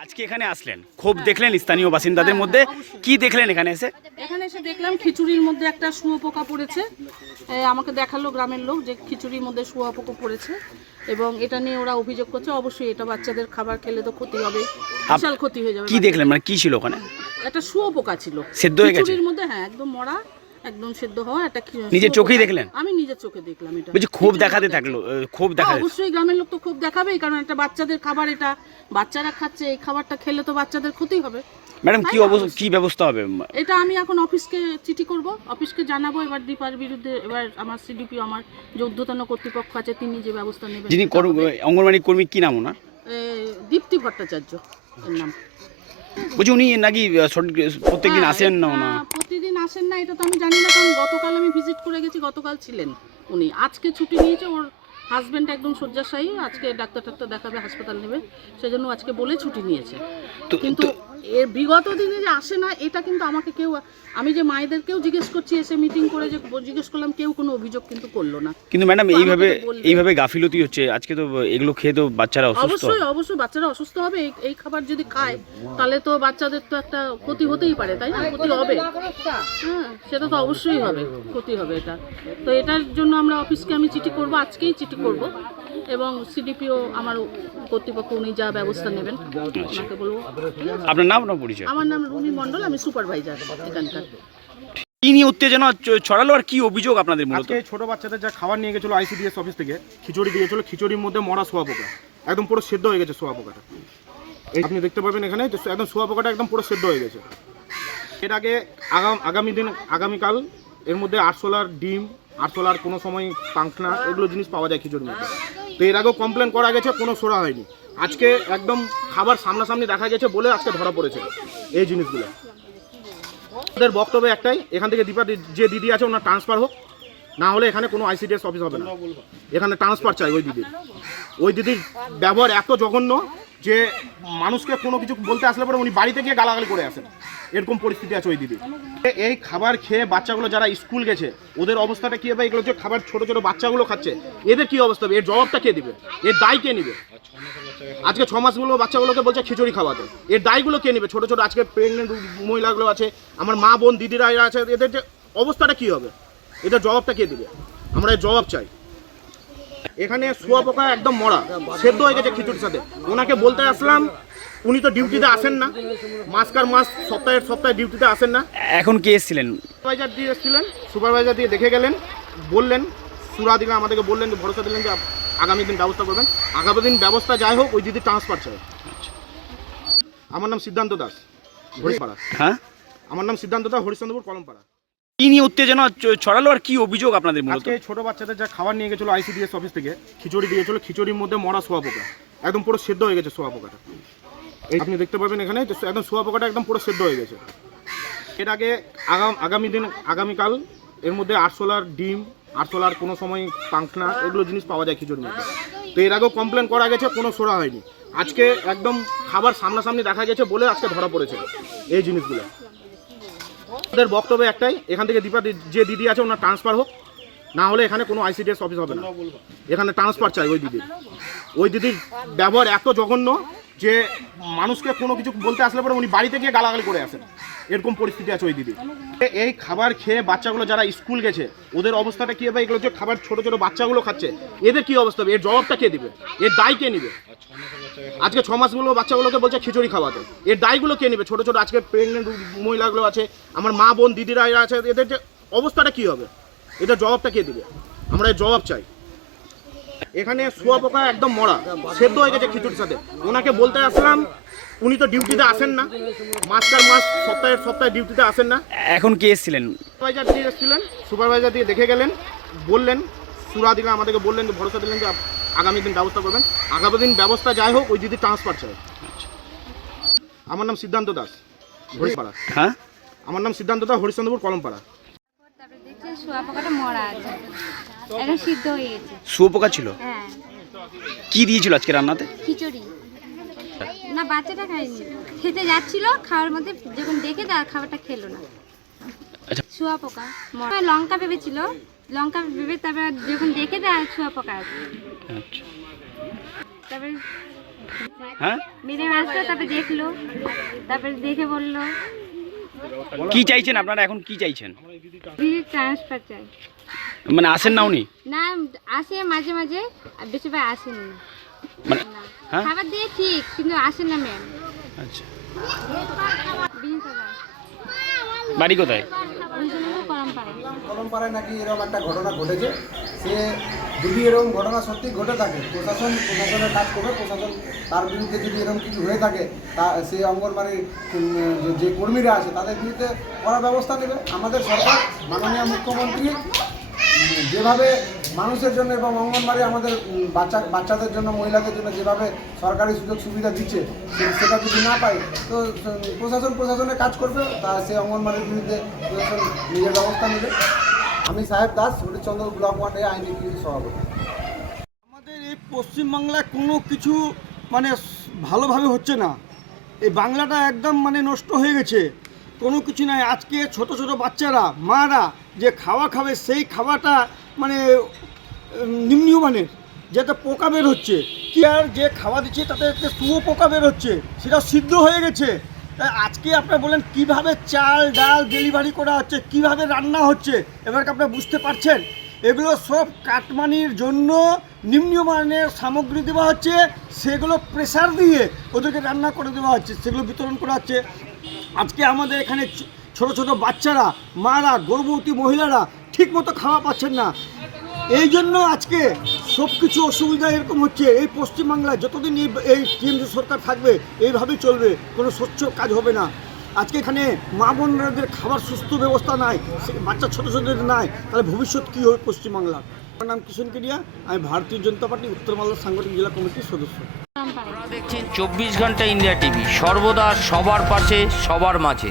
আজকে এখানে আসলেন। ক্ষোভ দেখলেন স্থানীয় বাসিন্দাদের মধ্যে। কি দেখলেন এখানে এসে? এখানে এসে দেখলাম খিচুড়ির মধ্যে একটা শুয়োপোকা পড়েছে। এ, আমাকে দেখাল গ্রামের লোক যে খিচুড়ির মধ্যে শুয়োপোকা পড়েছে এবং এটা নিয়ে ওরা অভিযোগ করছে। অবশ্যই এটা বাচ্চাদের খাবার খেলে তো ক্ষতি হবে বিশাল ক্ষতি হয়ে যাবে কি দেখলেন? মানে কি ছিল ওখানে? একটা শুয়োপোকা ছিল। সেদ্ধ হয়ে গেছে? খিচুড়ির মধ্যে হ্যাঁ একদম মরা একদম সেদ্ধ হওয়া একটা খি- নিজের চোখেই দেখলেন? আমি নিজের চোখে দেখলাম এটা। বলছি ক্ষোভ দেখাতে থাকল আহ, ক্ষোভ দেখা হ্যাঁ, অবশ্যই গ্রামের লোক তো খুব দেখাবেই কারণ একটা বাচ্চাদের খাবার এটা বাচ্চারা খাচ্ছে এই খাবারটা খেলে তো বাচ্চাদের ক্ষতি হবে। ম্যাডাম কি অবস্থা কি ব্যবস্থা হবে? এটা আমি এখন অফিসকে চিঠি করব অফিসকে জানাব এবার দীপার বিরুদ্ধে এবার আমার সিডিপি আমার যে ঊর্ধ্বতন কর্তৃপক্ষ আছে তিনি যে ব্যবস্থা নেবেন যিনি অঙ্গনবাড়ি কর্মী কি নাম ওনার? দীপ্তি ভট্টাচার্য এর নাম। বলছি উনি নাকি প্রত্যেকদিন হ্যাঁ, আসেন না এটা না প্রতিদিন আসেন না এটা তো আমি জানি না কারণ গতকাল আমি ভিজিট করে গেছি গতকাল ছিলেন উনি। আজকে ছুটি নিয়েছে ওর হাজবেন্ড একদম শয্যাশায়ী আজকে ডাক্তার টাক্তার দেখাবে হাসপাতাল নেবে সেজন্য আজকে বলে ছুটি নিয়েছে। তো কিন্তু এর বিগত দিনে যে আসে না এটা কিন্তু আমাকে কেউ আমি যে মায়েদেরকেও জিজ্ঞেস করছি এসে মিটিং করে যে জিজ্ঞেস করলাম কেউ কোনো অভিযোগ কিন্তু করল না। কিন্তু ম্যাডাম এইভাবে এইভাবে গাফিলতি হচ্ছে আজকে তো এগুলো খেয়ে তো বাচ্চারা অসুস্থ। অবশ্যই অবশ্যই বাচ্চারা অসুস্থ হবে এই- খাবার যদি খায় তাহলে তো বাচ্চাদের তো একটা ক্ষতি হতেই পারে তাই না? ক্ষতি হবে। হ্যাঁ সেটা তো অবশ্যই হবে ক্ষতি হবে এটা। তো এটার জন্য আমরা অফিসকে আমি চিঠি করব আজকেই চিঠি করব। এবং সিডিপিও আমার কর্তৃপক্ষ উনি যা ব্যবস্থা নেবেন ওনাকে বলব। আপনার নাম না পরিচয়? আমার নাম রুমি মণ্ডল আমি সুপারভাইজার এখানকার। কি নিয়ে উত্তেজনা ছড়ালো আর কি অভিযোগ আপনাদের মূলত? আজকে ছোট বাচ্চাদের যা খাবার নিয়ে গেছিল আইসিডিএস অফিস থেকে খিচুড়ি দিয়েছিল খিচুড়ির মধ্যে মরা সোয়া পোকা। একদম পুরো সেদ্ধ হয়ে গেছে সোয়া পোকাটা। এই আপনি দেখতে পাবেন এখানে একদম সোয়া পোকাটা একদম পুরো সেদ্ধ হয়ে গেছে। এর আগে আগাম আগামী দিন আগামীকাল এর মধ্যে আরশোলার ডিম আরশোলার কোনো সময় পাংখনা এগুলো জিনিস পাওয়া যায় খিচুড়ির মধ্যে। তো এর আগেও কমপ্লেন করা গেছে, কোনো সোরা হয়নি। আজকে একদম খাবার সামনাসামনি দেখা গেছে বলে আজকে ধরা পড়েছে এই জিনিসগুলো। আমাদের বক্তব্য একটাই, এখান থেকে দীপা যে দিদি আছে ওনার ট্রান্সফার হোক। না হলে এখানে কোনো আইসিডিএস অফিস হবে না। এখানে ট্রান্সফার চাই ওই দিদির। ওই দিদির ব্যবহার এত জঘন্য যে মানুষকে কোনো কিছু বলতে আসলে পরে উনি বাড়িতে গিয়ে গালাগালি করে আসেন। এরকম পরিস্থিতি আছে ওই দিদি এই খাবার খেয়ে বাচ্চাগুলো যারা স্কুল গেছে, ওদের অবস্থাটা কি হবে এগুলো যে খাবার ছোট ছোট বাচ্চাগুলো খাচ্ছে, এদের কি অবস্থা হবে? এর জবাবটা কে দিবে? এর দায় কে নিবে? আজকে ছ মাসগুলো বাচ্চাগুলোকে বলছে খিচুড়ি খাওয়াতে। এর দায়গুলো কে নেবে? ছোট ছোট আজকে প্রেগনেন্ট মহিলাগুলো আছে, আমার মা বোন, দিদিরা আছে, এদের যে অবস্থাটা কি হবে? এদের জবাবটা কে দিবে? আমরা এর জবাব চাই। এখানে শুয়া পোকা একদম মরা সেদ্ধ হয়ে গেছে খিচুড়ির সাথে। ওনাকে বলতে আসলাম উনি তো ডিউটিতে আসেন না। মাসকার মাস সপ্তাহের সপ্তাহে ডিউটিতে আসেন না। এখন কে এসেছিলেন? সুপারভাইজার দিয়ে এসেছিলেন সুপারভাইজার দিয়ে দেখে গেলেন বললেন সুরা দিলেন আমাদেরকে বললেন যে ভরসা দিলেন যে আগামী দিন ব্যবস্থা করবেন। আগামী দিন ব্যবস্থা যাই হোক ওই দিদি ট্রান্সফার চাই। আমার নাম সিদ্ধান্ত দাস হরিপাড়া হ্যাঁ? আমার নাম সিদ্ধান্ত দাস হরিশ্চন্দ্রপুর কলমপাড়া। কি নিয়ে উত্তেজনা ছড়ালো আর কি অভিযোগ আপনাদের মূলত? আজকে ছোট বাচ্চাদের যা খাবার নিয়ে গেছিল আইসিডিএস অফিস থেকে, খিচুড়ি দিয়েছিল, খিচুড়ির মধ্যে মরা সোয়া পোকা। একদম পুরো সেদ্ধ হয়ে গেছে সোয়া পোকাটা। আপনি দেখতে পাবেন এখানে একদম সোয়া পোকাটা একদম পুরো সেদ্ধ হয়ে গেছে। এর আগে আগাম, আগামী দিন, আগামীকাল এর মধ্যে আরশোলার ডিম, আরশোলার কোনো সময় পাংখনা, এগুলো জিনিস পাওয়া যায় খিচুড়ির মধ্যে। তো এর আগেও কমপ্লেন করা গেছে, কোনো সোরা হয়নি। আজকে একদম খাবার সামনাসামনি দেখা গেছে বলে আজকে ধরা পড়েছে এই জিনিসগুলো। আমাদের বক্তব্য একটাই এখান থেকে দীপা যে দিদি আছে ওনার ট্রান্সফার হোক। না হলে এখানে কোনো আইসিডিএস অফিস হবে না। এখানে ট্রান্সফার চাই ওই দিদির। ওই দিদির ব্যবহার এত জঘন্য যে মানুষকে কোনো কিছু বলতে আসলে পরে উনি বাড়িতে গিয়ে গালাগালি করে আসেন। এরকম পরিস্থিতি আছে ওই দিদি এই খাবার খেয়ে বাচ্চাগুলো যারা স্কুল গেছে, ওদের অবস্থাটা কী হবে এগুলো যে খাবার ছোট ছোট বাচ্চাগুলো খাচ্ছে, এদের কি অবস্থা হবে? এর জবাবটা কে দিবে? এর দায় কে নিবে? আজকে ছ মাসগুলো বাচ্চাগুলোকে বলছে খিচুড়ি খাওয়াতে। এর দায়গুলো কে নেবে? ছোট ছোট আজকে প্রেগনেন্ট মহিলাগুলো আছে, আমার মা বোন দিদিরা এরা আছে, এদের যে অবস্থাটা কি হবে? এদের জবাবটা কে দিবে? আমরা জবাব চাই। এখানে শুয়া পোকা একদম মরা সেদ্ধ হয়ে গেছে খিচুড়ির সাথে। ওনাকে বলতে আসলাম উনি তো ডিউটিতে আসেন না। মাসকার মাস সপ্তাহে সপ্তাহে ডিউটিতে আসেন না। এখন কে এসেছিলেন? সুপারভাইজার দিয়ে এসেছিলেন সুপারভাইজার দিয়ে দেখে গেলেন বললেন সুরা দিলেন আমাদেরকে বললেন যে ভরসা দিলেন যে আগামী দিন ব্যবস্থা করবেন। আগামী দিন ব্যবস্থা যাই হোক ওই দিদি ট্রান্সফার চাই। আমার নাম সিদ্ধান্ত দাস হরিপাড়া। হ্যাঁ? আমার নাম সিদ্ধান্ত দাস হরিশ্চন্দ্রপুর কলমপাড়া। দেখছি মরা আছে। এখন সিদ্ধ হয়ে গেছে। শুয়োপোকা ছিল? হ্যাঁ। কি দিয়েছিল আজকে রান্নাতে? খিচুড়ি। না বাচ্চাটা খায়নি। খেতে যাচ্ছিল খাওয়ার মধ্যে যখন দেখে তার খাবারটা খেলো না। আচ্ছা। শোয়া পোকা মরা। লঙ্কা ভেবেছিল লঙ্কা ভেবে তারপর যখন দেখে তার শোয়া পোকা আছে। আচ্ছা। তারপরে হ্যাঁ? মেরে আসলো তারপরে দেখল তারপরে দেখে বলল কি চাইছেন আপনারা এখন? কি চাইছেন? ট্রান্সফার চাই। মানে আসেন না উনি? না আসে মাঝে মাঝে আর বেশিরভাগ আসেন না। মানে হ্যাঁ? খাবার দিয়ে ঠিক কিন্তু আসেন না ম্যাম আচ্ছা। বাড়ি কোথায়? কলমপাড়ায় নাকি এরকম একটা ঘটনা ঘটেছে? সে যদি এরকম ঘটনা সত্যি ঘটে থাকে, প্রশাসন, প্রশাসনের কাজ করবে, প্রশাসন তার বিরুদ্ধে যদি এরকম কিছু হয়ে থাকে, তা সেই অঙ্গনবাড়ির যে- কর্মীরা আছে, তাদের বিরুদ্ধে করার ব্যবস্থা নেবে আমাদের সরকার, মাননীয় মুখ্যমন্ত্রী যেভাবে মানুষের জন্য এবং অঙ্গনবাড়ি আমাদের বাচ্চা, বাচ্চাদের জন্য, মহিলাদের জন্য যেভাবে সরকারি সুযোগ সুবিধা দিচ্ছে সেটা যদি না পায়, তো প্রশাসন প্রশাসনে কাজ করবে, তা সে অঙ্গনবাড়ির বিরুদ্ধে প্রশাসন নিজের ব্যবস্থা নেবে। আমি সাহেব দাস, হরিচন্দ্র ব্লক ওয়ার্ডে আইনি সভাপতি। আমাদের এই পশ্চিমবাংলায় কোনো কিছু মানে ভালোভাবে হচ্ছে না। এই বাংলাটা একদম মানে নষ্ট হয়ে গেছে। কোনো কিছু নাই। আজকে ছোট ছোট বাচ্চারা, মারা যে খাওয়া খাবে, সেই খাওয়াটা মানে নিম্নমানের, যেটা পোকা বের হচ্ছে। কি আর যে খাওয়া দিচ্ছে, তাতে শুয়ো পোকা বের হচ্ছে। সেটা সিদ্ধ হয়ে গেছে। আজকে আপনারা বলেন কীভাবে চাল, ডাল ডেলিভারি করা হচ্ছে, কীভাবে রান্না হচ্ছে, এবার আপনারা বুঝতে পারছেন? এগুলো সব কাটমানির জন্য নিম্নমানের সামগ্রী দেওয়া হচ্ছে, সেগুলো প্রেসার দিয়ে ওদেরকে রান্না করে দেওয়া হচ্ছে, সেগুলো বিতরণ করা হচ্ছে। আজকে আমাদের এখানে ছোট ছোট বাচ্চারা, মারা, গর্ভবতী মহিলারা ঠিকমতো খাওয়া পাচ্ছেন না। এই জন্য আজকে সব কিছু অসুবিধা এরকম হচ্ছে। এই পশ্চিমবাংলায় যতদিন এই কেন্দ্রীয় সরকার থাকবে, এইভাবেই চলবে। কোনো স্বচ্ছ কাজ হবে না। আজকে এখানে মা বোনদের খাবার সুস্থ ব্যবস্থা নাই বাচ্চা ছোটো ছোটোদের নাই, তাহলে ভবিষ্যৎ কী হবে পশ্চিমবাংলার আমার নাম কিষণ কেডিয়া, আমি ভারতীয় জনতা পার্টি, উত্তর মালদার সাংগঠনিক জেলা কমিটির সদস্য। দেখছেন চব্বিশ ঘণ্টা ইন্ডিয়া টিভি, সর্বদা সবার পাশে, সবার মাঝে।